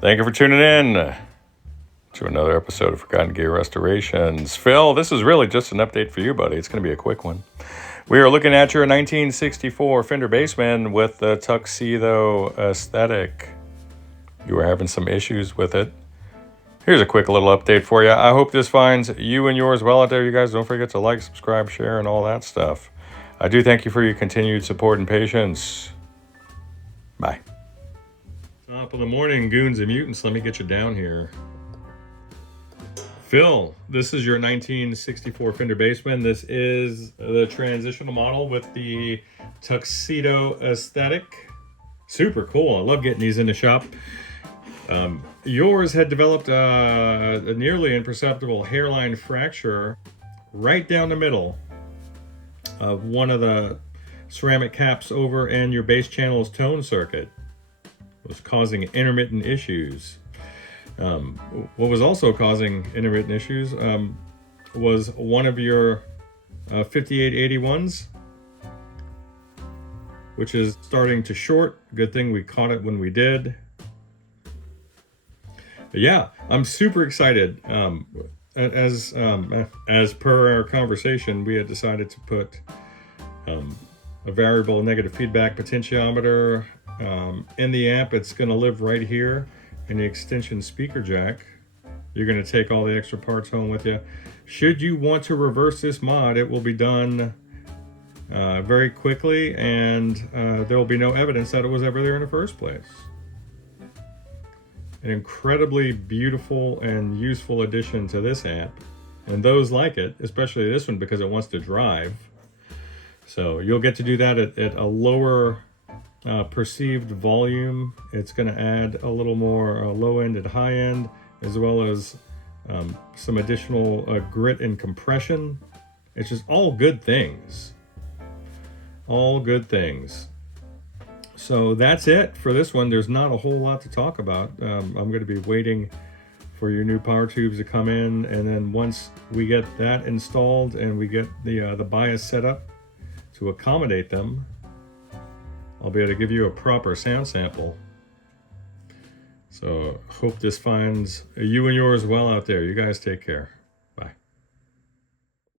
Thank you for tuning in to another episode of Forgotten Gear Restorations. Phil, this is really just an update for you, buddy. It's going to be a quick one. We are looking at your 1964 Fender Bassman with the Tuxedo aesthetic. You were having some issues with it. Here's a quick little update for you. I hope this finds you and yours well out there. You guys don't forget to like, subscribe, share, and all that stuff. I do thank you for your continued support and patience. Bye. Top of the morning, goons and mutants. Let me get you down here. Phil, this is your 1964 Fender Bassman. This is the transitional model with the Tuxedo aesthetic. Super cool. I love getting these in the shop. Yours had developed a nearly imperceptible hairline fracture right down the middle of one of the ceramic caps over in your bass channel's tone circuit. It was causing intermittent issues. What was also causing intermittent issues was one of your 5881s, which is starting to short. Good thing we caught it when we did. But yeah, I'm super excited. As per our conversation, we had decided to put a variable negative feedback potentiometer in the amp. It's going to live right here in the extension speaker jack. You're going to take all the extra parts home with you. Should you want to reverse this mod, it will be done very quickly, and there will be no evidence that it was ever there in the first place. An incredibly beautiful and useful addition to this amp, and those like it, especially this one because it wants to drive. So you'll get to do that at a lower perceived volume. It's going to add a little more low end and high end, as well as some additional grit and compression. It's just all good things. All good things. So that's it for this one. There's not a whole lot to talk about. I'm going to be waiting for your new power tubes to come in, and then once we get that installed and we get the bias set up to accommodate them, I'll be able to give you a proper sound sample. So hope this finds you and yours well out there. You guys take care.